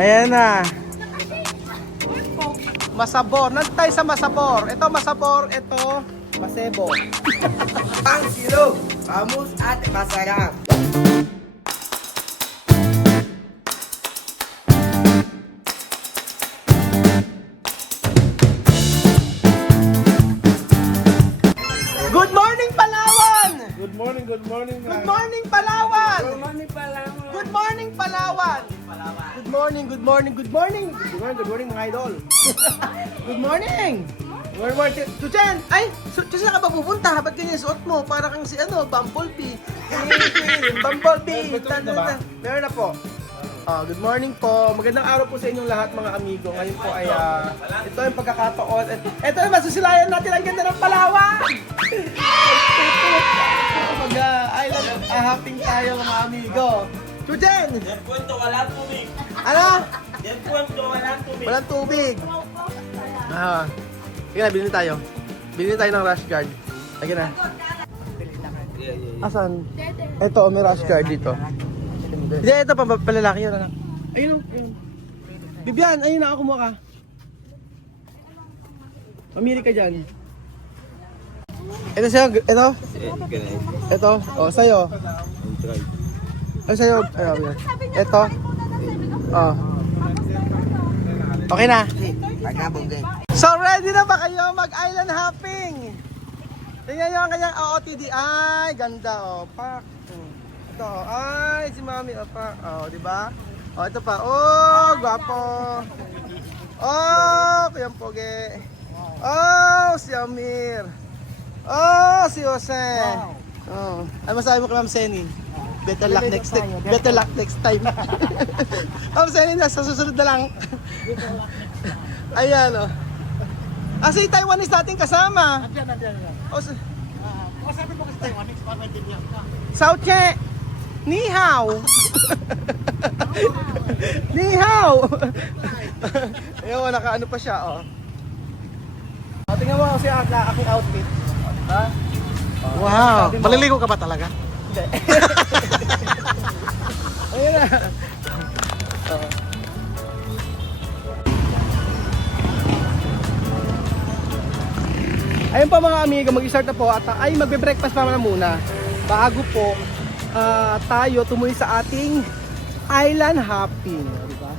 Ayan na. Masabor. Nandito tayo sa Masabor. Ito Masabor, ito Masebo. Ang silog, kamus at masarap. Good morning, Palawan! Good morning, good morning. Good morning, Palawan! Good morning pala mo. Good morning, Palawan! Good morning, good morning, good morning! Good morning, mga idol! Good morning! Good morning! Chuchen! Ay! Chuchen, saan ka ba pupunta? Ba't ganyan yung suot mo? Para kang si ano, Bumblebee. Bumblebee! Meron na po. Good morning po. Magandang araw po sa inyong lahat mga amigo. Ngayon po ay ito yung pagkakataon. Ito yung masusilayan natin ang ganda ng Palawan! Mag-island hopping tayo mga amigo. Chuchen! Yan kwento, walang tubig. Ano? Yan kwento, walang tubig. Walang tubig. Sige na, bilhin tayo. Bilhin tayo ng rash guard. Sige na. Asan? Ito, may rash guard dito. Hindi, ito pa, palalaki yun. Anak. Ayun, ayun. Bibian, ayun na, kumuha ka. Mamili ka dyan. Ito sa'yo, ito. Ito, sa'yo. Ay, sa'yo. Ayun. Ito. Okay na. Pagkabugay. So ready na ba kayo mag-island hopping? Tingnan nyo ang kanyang OOTD. Ay, ganda Pak. Ito ay si Mami Pak. Diba? Ito pa. Gwapo. Kuyang Poge. Si Amir. Si Jose. Ano masabi mo kay Ma'am Seni? Better luck next time. Better luck next time. Ma'am Seni, nasa susunod na lang. Ayan si Taiwanese natin kasama. Nandiyan. Sabi mo kasi Taiwanese, para maintindihan ka. Sao Che! Ni hao! Ni hao! Ayun, nakaano pa siya, tingnan mo kasi aking outfit. Ha? Wow! Maliligo ka ba talaga? Hindi. Ayun na. Ayun pa mga amigo, mag-start na po at ay magbe-breakfast pa muna bago po tayo tumuloy sa ating island hopping, di ba?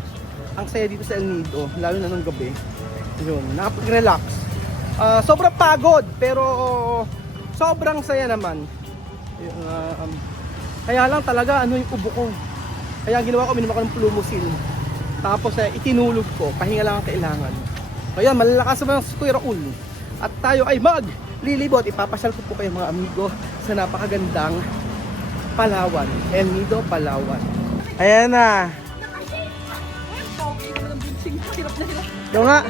Ang saya dito sa El Nido, lalo na nung gabi. Yun, nakapag-relax. Sobrang pagod pero sobrang saya naman. Kaya lang talaga yung ubo ko. Kaya ang ginawa ko, minum ako ng Plumosil. Tapos itinulog ko, pahinga lang ang kailangan. Kaya malalakas naman si Kuya Raul. At tayo ay maglilibot. Ipapasyal ko po kayo mga amigo sa napakagandang Palawan. El Nido, Palawan. Ayan na. Yung nga.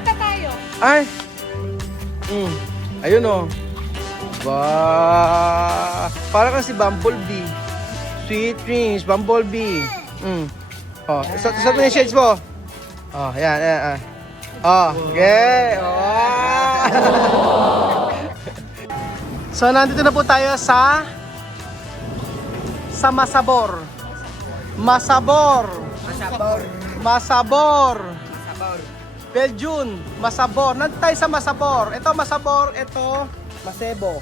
Ay. Ayun Ba. Para kasi Bumblebee. Sweet dreams, Bumblebee. Sa mo yung shades mo. Ayan. Okay. So nandito na po tayo sa Masabor. Masabor. Belgium, Masabor. Nandito tayo sa Masabor. Ito Masabor, ito Masebo.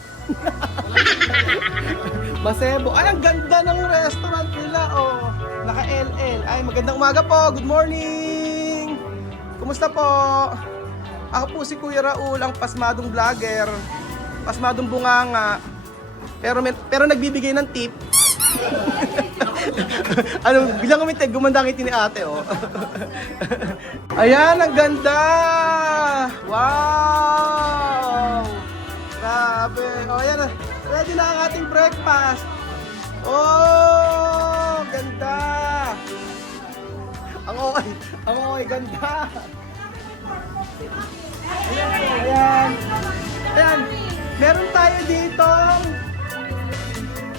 Masebo. Ay, ang ganda ng restaurant nila. Naka-LL. Ay, magandang umaga po. Good morning. Kumusta po? Ako po si Kuya Raul, ang pasmadong vlogger. Pasmadong bunganga. Pero nagbibigay ng tip. Bilang umitig, gumanda ang ngiti ni ate, Ayan, ang ganda! Wow! Grabe! Ayan, ready na ang ating breakfast. Ganda! Ang okay, ganda! Ayan, meron tayo dito.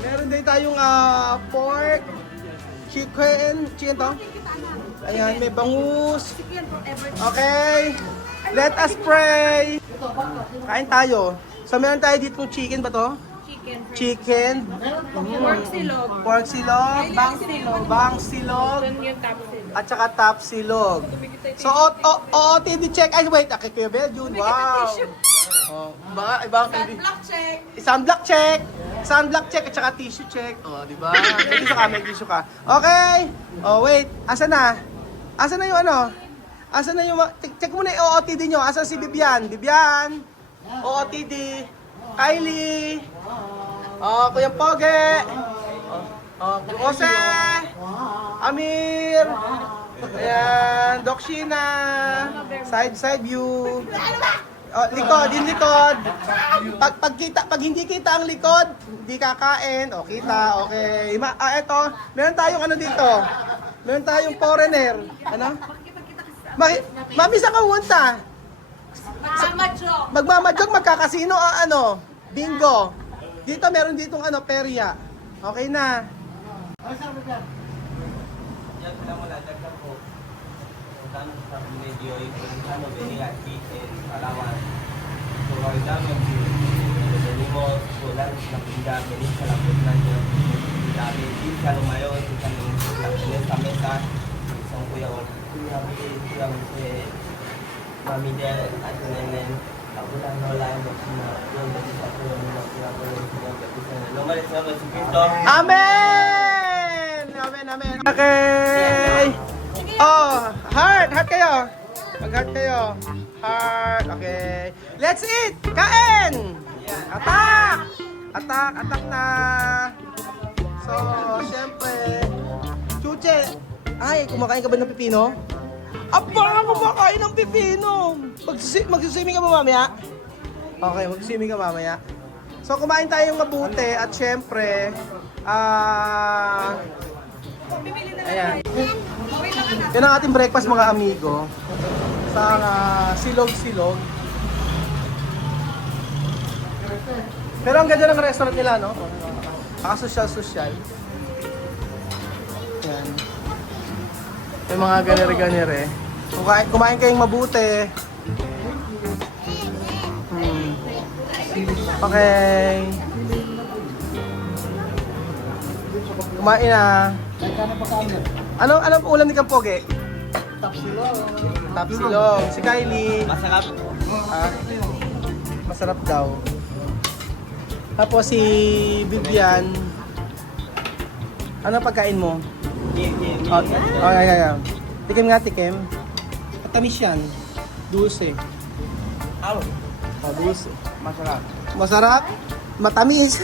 Meron din tayong pork, chicken to. Ayan, may bangus. Okay, let us pray. Kain tayo. So meron tayo dito chicken ba to? Chicken. Pork silog. Pork silog. Bang silog. Bang silog. Doon yung top silog. at saka Tapsilog. So, OOTD check. Ay, wait. Okay, Kuya Beljun. Wow. Oh, ibang Sunblock check. Sunblock check. Sunblock check at saka tissue check. Oh, di ba? May tissue ka. Okay. Oh, wait. Asa na? Asa na yung ano? Asa na yung check muna yung OOTD nyo. Asa si Bibian? Bibian. OOTD. Kylie. Oh, Kuya Poge. Oh, Jose. Amir. Ayan, Doc Sheena. Side view. Oh, likod, yung likod. Pag hindi kita ang likod, hindi kakain. O, kita, okay. Eto, meron tayong ano dito. Meron tayong foreigner. Ano? Mami, saan ka pumunta? Magmamadyog, magkakasino, ano? Bingo. Dito, meron ditong ano, perya. Okay na. Ano sa lugar? Yan pala mula, dagdag po. Kung saan sa medyo yung ano, Beniat, Kitin, Palawan. So, ang dami yung Benimos, Sulan, Lapinda, Benin, Salapot na nyo. Dami, Isa, Lumayo, Isa, Lapinda, sa Mesa. Isang kuya, kuya, Mami Del, at Nenen. Ako lang, Lola, yung dati sa ako, yung lumalis na ako si Pinto. Amen! Amen. Okay. Oh, heart kayo. Mag-heart kayo. Heart, okay. Let's eat! Kain! Attack na. So, syempre, Chuche, ay, kumakain ka ba ng pipino? Aba, kumakain ng pipino! Magsiswimming ka ba mamaya? Okay, magsiswimming ka mamaya. So, kumain tayong mabuti at syempre, ayan. Yan ang ating breakfast mga amigo. Sa silog-silog. Pero ang ganda ng restaurant nila, no? Nakasosyal-sosyal. Yan. May mga ganire-ganire. Kumain kayong mabuti. Okay. Kumain na. Ano ulam ni Kampoge? Tapsilog. Si Kylie. Masarap. Masarap daw. Tapos si Vivian. Ano pagkain mo? Ay. Tikim nga, tikim. Matamis yan. Dulce. Dulce. Masarap? Matamis.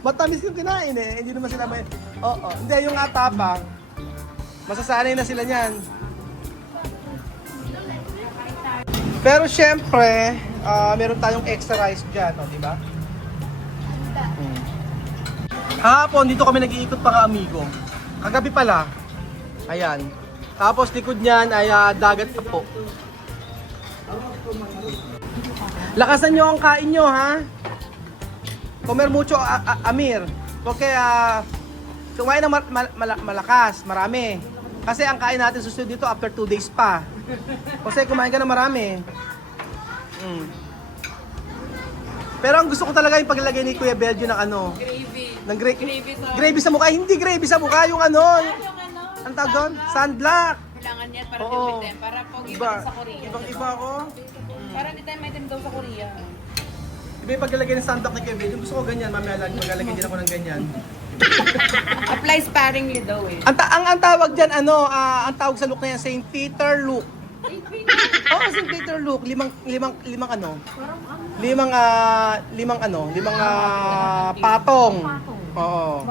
Matamis yung kinain eh. Hindi naman sila may... Oo. Hindi, yung atapang. Masasanay na sila niyan. Pero syempre, meron tayong extra rice dyan, no, di ba? Kahapon, dito kami nag-iikot pa amigo. Kagabi pala. Ayan. Tapos likod niyan ay dagat pa po. Lakasan nyo ang kain nyo, ha? Comer mucho, Amir. Porque kumain ng malakas, marami. Kasi ang kain natin susunod dito after 2 days pa. Kasi kumain ka na marami. Pero ang gusto ko talaga yung paglagay ni Kuya Belgio ng ano? Gravy. Ng gravy sa mukha. Hindi gravy sa mukha, yung ano? Ang tawag doon? Sunblock. Kailangan yan para Oo. din para pogi Iba. sa Korea. Ibang-iba ako. Para hindi tayo may daw sa Korea. Iba yung paglalagay ng sunblock ni Kuya Belgio. Gusto ko ganyan. Mamaya maglalagay din ako ng ganyan. Apply sparingly daw eh. Ang tawag dyan, ang tawag sa look na yan, St. Peter look. Oo, St. Peter look. Limang patong. Oo.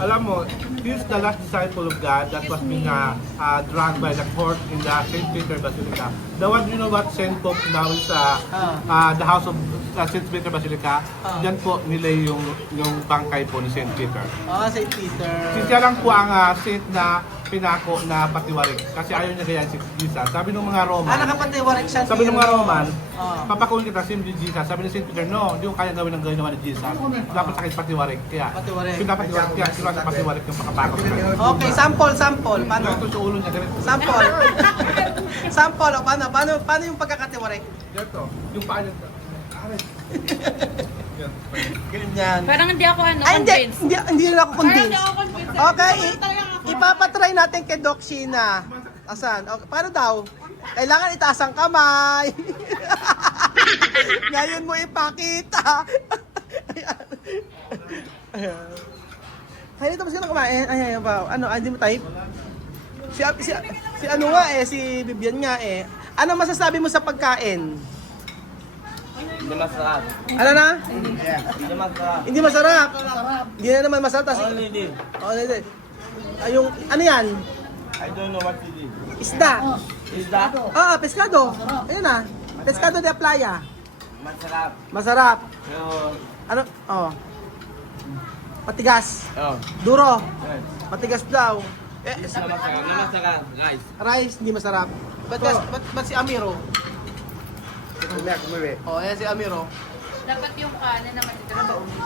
Alam mo, he is the last disciple of God that was being dragged by the court in the St. Peter Basilica. The one, you know what St. Pope now is the house of St. Peter Basilica. Diyan po nila yung bangkay po ni St. Peter. St. Peter. Siya lang po ang saint na pinako na patiwarik kasi ayaw niya ganyan si Jesus. Sabi ng mga Roman, Nakapatiwarik siya. sabi ng mga Roman, Ah. papakunin kita si Jesus. Sabi ni St. Peter, no, hindi ko kaya gawin ang ginawa ni Jesus. Dapat sa akin patiwarik. Kaya, Patiwarik. pinapatiwarik. Kaya sila sa patiwarik yung pakapako sa kanya. Okay, sample. Paano? Ganito sa ulo niya, ganito. Sample. Sample, o paano yung pagkakatiwarik? Ganito, yung paa niya. Ganyan. Parang hindi ako Ay, hindi convinced. na ako Parang hindi convinced. ako convinced. Okay. Talagang ipapatry natin kay Doc Sheena. Asan? O, paano daw? Kailangan itaas ang kamay. Ngayon mo ipakita. Kaya dito mas ka na kumain. Ay, ba? Ano, hindi mo type? Si ano nga si Vivian nga Ano masasabi mo sa pagkain? Hindi masarap. Ano na? Hindi masarap. Hindi masarap. Hindi na naman masarap. Only this. Ay, yung, ano yan? I don't know what it is. Isda. Is that? Pescado. Ayun na. Pescado de playa. Masarap. Masarap. Pero, Ano? Matigas. Duro. Matigas daw. Hindi masarap. Hindi masarap. Guys. Rice, hindi masarap. Ba't si Amiro? Yan si Amiro. Dapat yung kanin na matitira ba ulit?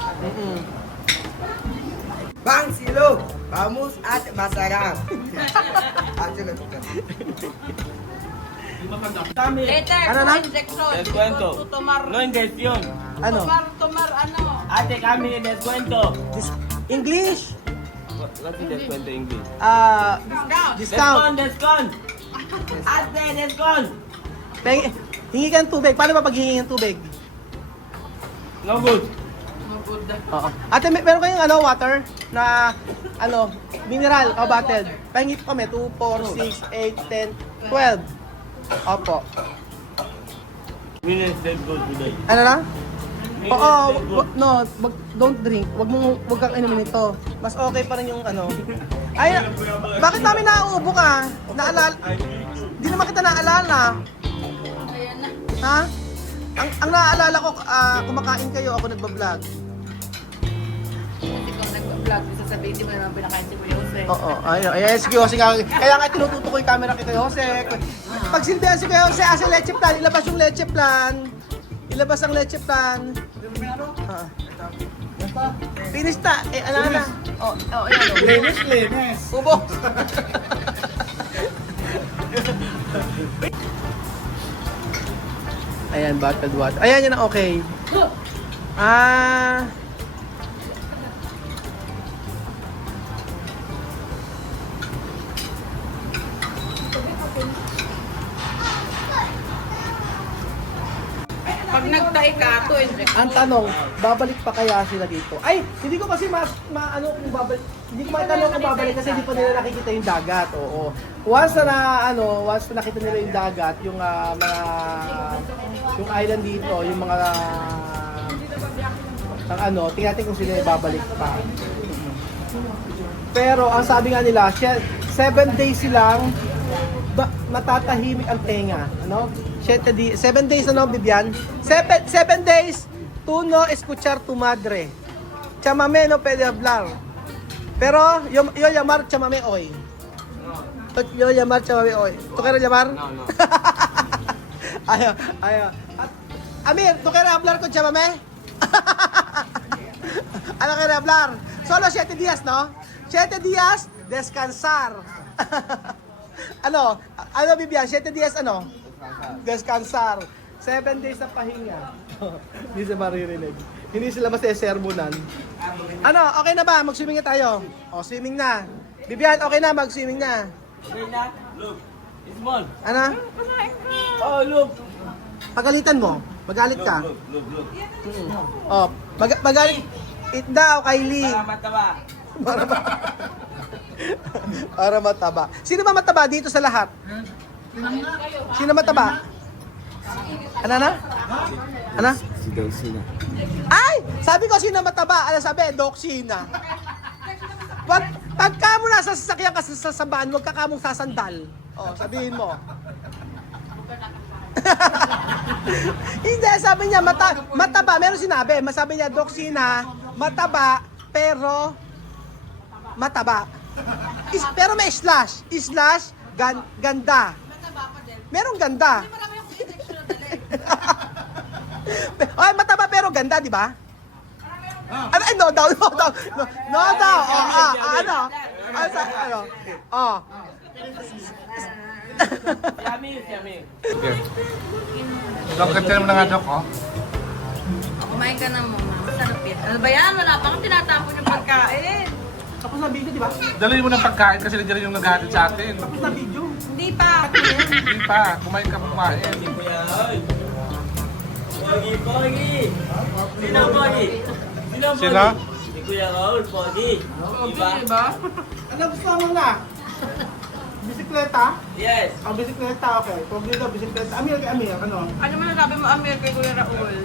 Bang silog, bamus at masarap. Kami. Later, Ano na? injection. Descuento. Tumar. No injection. Ano? Tumar, ano? Ate, kami descuento. English? What is descuento in English? Discount. Discount. Ate, discount. Hingi ka ng tubig. Paano ba pag hingi ng tubig? No good. Oo. Ate, meron kayong water na mineral o bottled. Pahingi po kami 2, 4, 6, 8, 10, 12. Opo. Minutes that good today. Ano na? Minutes Oo, that good. don't drink. Wag kang inumin ito. Mas okay pa rin yung Ay, bakit namin nauubo ka? Hindi naman kita naalala. Ayan na. Ha? Ang naaalala ko, kumakain kayo, ako nagbablog. Hindi ko nag-vlog. Sasabihin, hindi mo naman pinakain si Kuya Jose. Oo, ayun. Si Kuya Jose nga. Kaya nga tinututo ko yung camera kay Kuya Jose. Pag sindihan si Kuya Jose, sa leche plan, ilabas yung leche plan. Ilabas ang leche plan. Finish na. Ano na? Ayan. Linis. Ubos. Ayan, bottled water. Ayan, yun ang okay. Pag nagtahi ka, to injection. Ang tanong, babalik pa kaya sila dito? Ay, hindi ko kasi kung babalik. Hindi ko maitanong kung babalik kasi hindi pa nila nakikita yung dagat. Oo. Once na nakita nila yung dagat, yung yung island dito, yung mga tingnan natin kung sila babalik pa. Pero ang sabi nga nila, 7 days silang matatahimik ang tenga, 7 days Bibian? 7 days to no escuchar tu madre. Chamame no puede hablar. Pero yo llamar chamame hoy. Yo llamar chamame hoy. ¿Tú quieres llamar? No. Ayaw. Amir, ¿tú quieres hablar con chamame? Ano quieres hablar? Solo 7 días, no? 7 días descansar. Ano Bibian? 7 días Descansar. 7 days na pahinga. Hindi sila maririnig. Hindi sila masesermonan. Okay na ba? Mag-swimming na tayo. Swimming na. Bibian, okay na, mag-swimming na. Look. It's small. Ano? Oh, look. Pagalitan mo. Magalit ka. Look. Magalit. It daw, Kylie. Para mataba. Para mataba. Sino ba mataba dito sa lahat? Sino mataba? Ano? Si Dulcina. Ay! Sabi ko sino mataba. Ano sabi? Doc Sheena. Pagka mo nasa sasakyan ka sa van, huwag ka kamong sasandal. Sabihin mo. Hindi, sabi niya mataba. Meron sinabi. Masabi niya, Doc Sheena, mataba, pero mataba. Pero may slash. Ganda. Merong ganda. Ay, mataba pero ganda, di ba? No daw. Yummy. Dapat ka naman nga, Dok, Kumain ka na muna. Masarap yan. Ano ba yan? Wala pa kang tinatapon yung pagkain. Tapos na video, di ba? Dali mo ng pagkain kasi nandiyan yung naghahatid sa atin. Tapos na video. Hindi pa. Hindi pa, kumain ka kumain. Kuya Raul. Pogi, Pogi. Sino Pogi? Sino Pogi? Sino? Si Kuya Raul, Pogi. Diba? Diba? Ano gusto mo na? Bisikleta? Yes. Ang bisikleta, okay. Pag dito, bisikleta. Amir kay Amir, ano? Ano mo nasabi mo, Amir, kay Kuya Raul?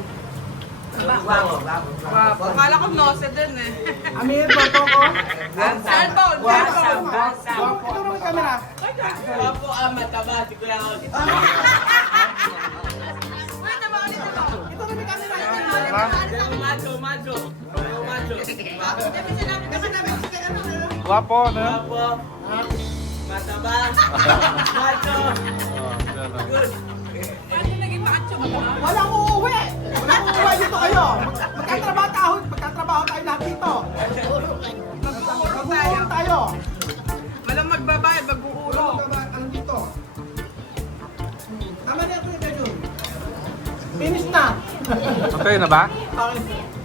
Bago. Wow. Akala ko nose din eh. Amir, boto ko. Cellphone. Wasam, Cellphone. wasam. Ito naman camera. Wapo ang mataba si Kuya Raul. Wait, naman ulit ito. Ito naman camera. Macho, macho. Macho. Diba? Guwapo, no? Wapo. Mataba. Macho. Good. Paano naging macho ka ba? Walang uuwi. Walang uuwi dito kayo. Magkatrabaho tayo lahat dito. Mag-uulong tayo. Walang magbabayad, mag-uuro. Ano dito? Tama na yung bedroom. Finish na. Okay na ba? Okay.